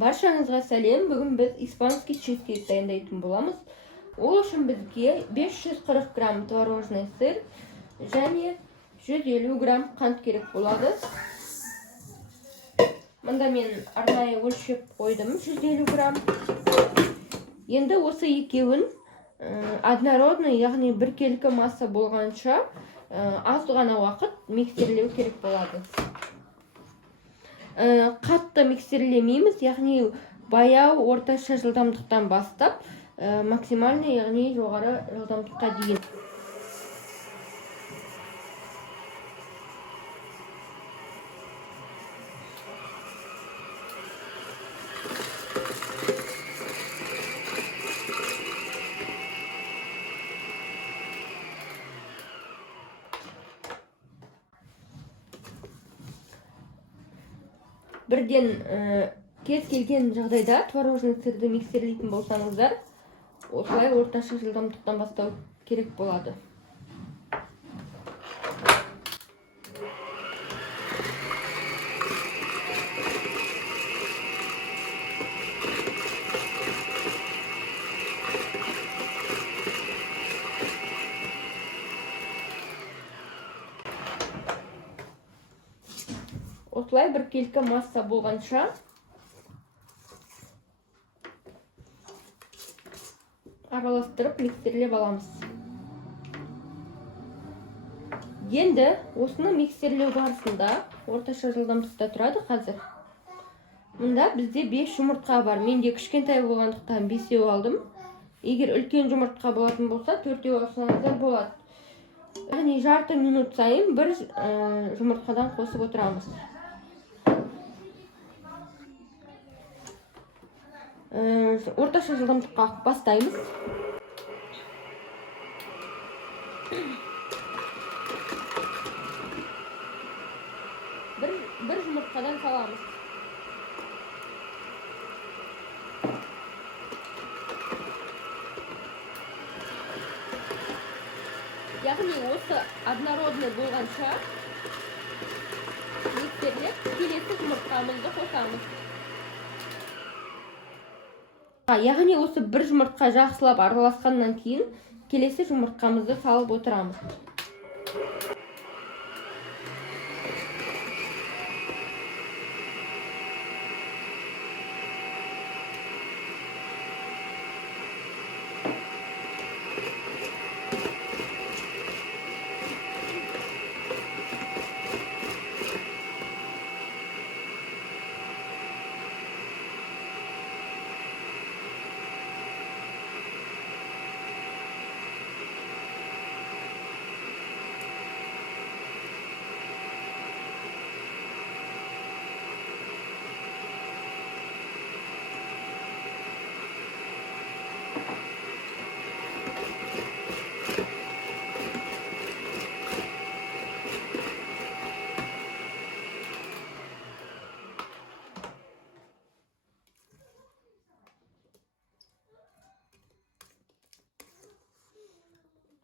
Баршаңызға сәлем. Бүгін біз испанский чизкейк дайындайтын боламыз. Ол үшін бізге 540 грамм творожный сыр және 150 грамм қант керек болады. Мұнда мен арнайы өлшеп қойдым 150 грамм. Енді осы екеуін однородный, яғни біркелкі масса болғанша аз ғана уақыт миксерлеу керек болады. Қатты миксерлемейміз, яғни баяу орташа жылдамдықтан бастап максимальный, яғни жоғары жылдамдыққа дейін. Бірден кез келген жағдайда творожный сырды миксерлейтін болсаңыздар, осылай орташа жылдамдықтан бастау керек болады. Осылай біркелкі масса болғанша араластырып миксерлеп аламыз. Енді осыны миксерлеу барысында орташа жылдамдықта тұрады қазір. Мұнда бізде 5 жұмыртқа бар. Менде кішкентай болғандықтан 5 алдым. Егер үлкен жұмыртқа болатын болса, 4 алсаңыздар болады. Яғни жарты минут сайын бір жұмыртқадан қосып отырамыз. Орташа жылдамдыққа бастаймыз. Бір жұмыртқадан саламыз. Яғни осы однородный болғанша миксерлеп келесі жұмыртқамызды қосамыз. Яғни осы бір жұмыртқа жақсылап араласқаннан кейін келесі жұмыртқамызды салып отырамыз.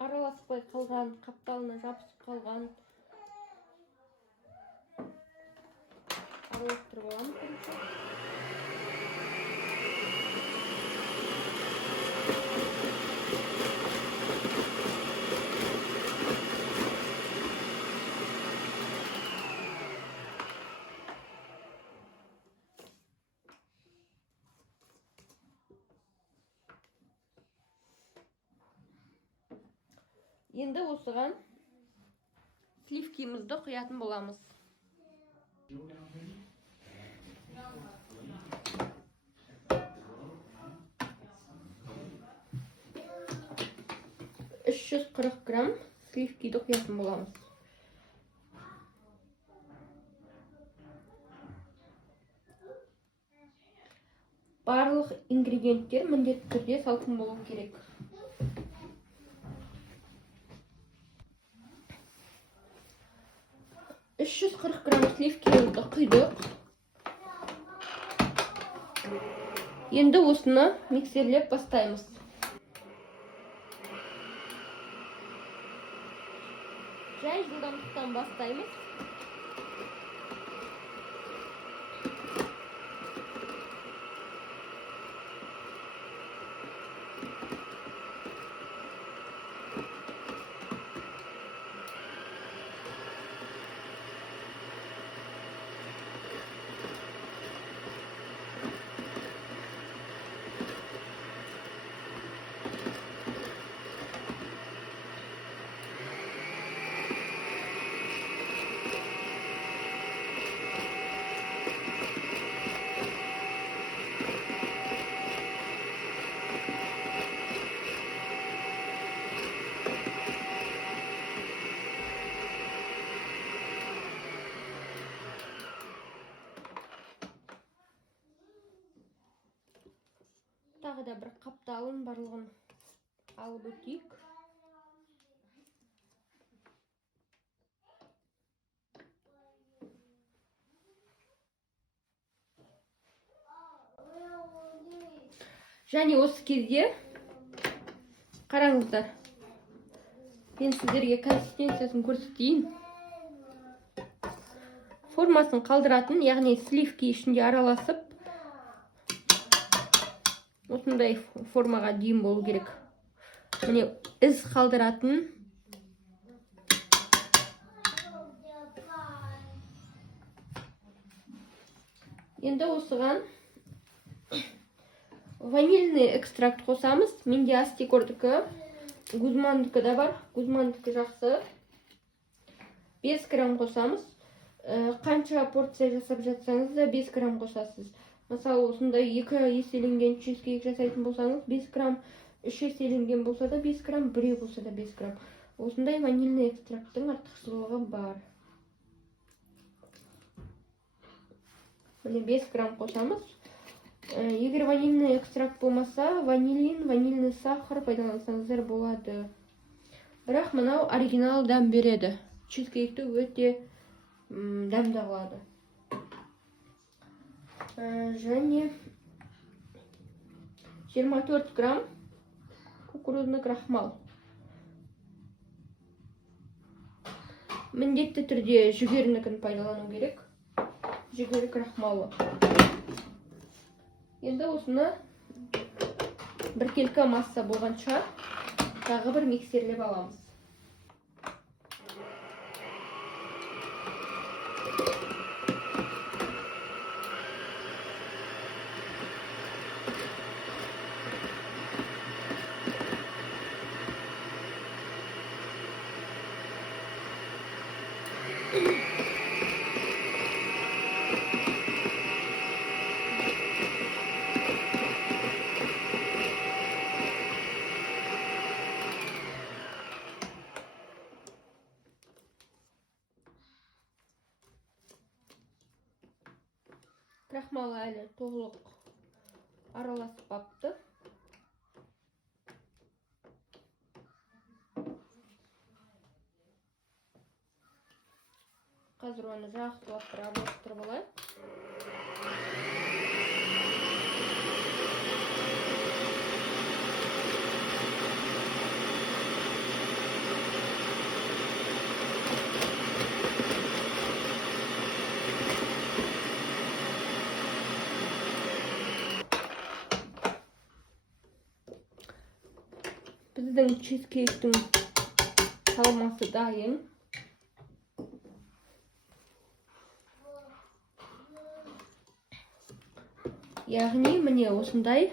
Араласпай қалған, қапталына жабысып қалған араластырып аламыз бірінші. Енді осыған сливкимізді құятын боламыз. $340 грамм сливкиді құятын боламыз. Барлық ингредиенттер міндетті түрде салқын болу керек. $340 грамм сливкимізді құйдық. Енді осыны миксерлеп бастаймыз. Жай жылдамдықтан бастаймыз. тағы да бір қапталын барлығын алып өтейік. Және осы кезде қараңыздар. Мен сіздерге консистенциясын көрсетейін. Формасын қалдыратын, яғни сливки ішінде араласып, осындай формаға дейін болу керек. Міне із қалдыратын. Енді осыған ванильный экстракт қосамыз. Менде Астикордікі, Гузмандікі да бар. Гузмандікі жақсы. 5 грамм қосамыз. Қанша порция жасап жатсаңыз да 5 грамм қосасыз. Мысалы, осындай 2 еселенген чизкейк жасайтын болсаңыз 5 грамм, 3 еселенген болса да 5 грамм, 1 болса да 5 грамм. Осындай ванильный экстракттың артықшылығы бар. Міне 5 грамм қосамыз. Егер ванильный экстракт болмаса, ванилин, ванильный сахар пайдалансаңыздар болады. Бірақ мынау оригинал дәм береді. Чизкейкті өте дәмді қылады. Және 24 грамм кукурузный крахмал. Міндетті түрде жүгерінікін пайдалану керек. Жүгері крахмалы. Енді осыны біркелкі масса болғанша тағы бір миксерлеп аламыз. Крахмалы әлі толық араласып бапты. Қазір оны жақсылап араластырып алайық. Біздің чизкейктің салмасы дайын. Яғни, міне осындай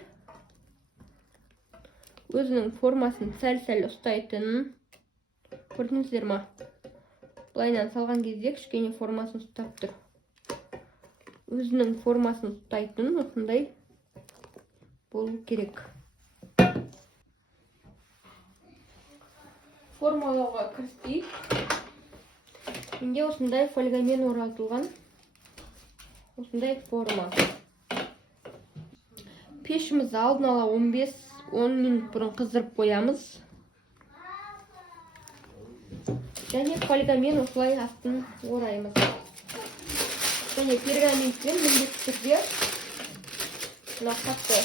өзінің формасын сәл-сәл ұстайтын. Көрдіңіздер ма? Былайынан салған кезде кішкене формасын ұстап тұр. Өзінің формасын ұстайтын осындай болу керек. Формалауға кіріспейік. Менде осындай фольгамен оралтылған осындай форма. Пешімізді алдын ала 15-10 минут бұрын қыздырып қоямыз. Және фольгамен осылай астын ораймыз. Және пергаментпен міндетті түрде мына қатты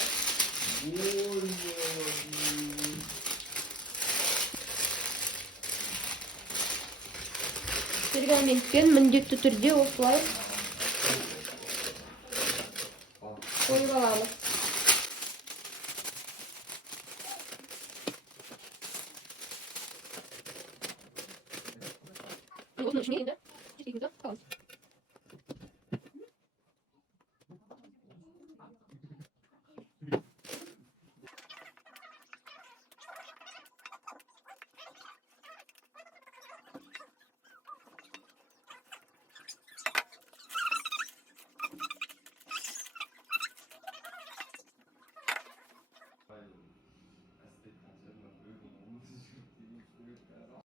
пергаментпен міндетті түрде осылай қойып аламыз. Осының ішіне енді чизкейкімізді саламыз.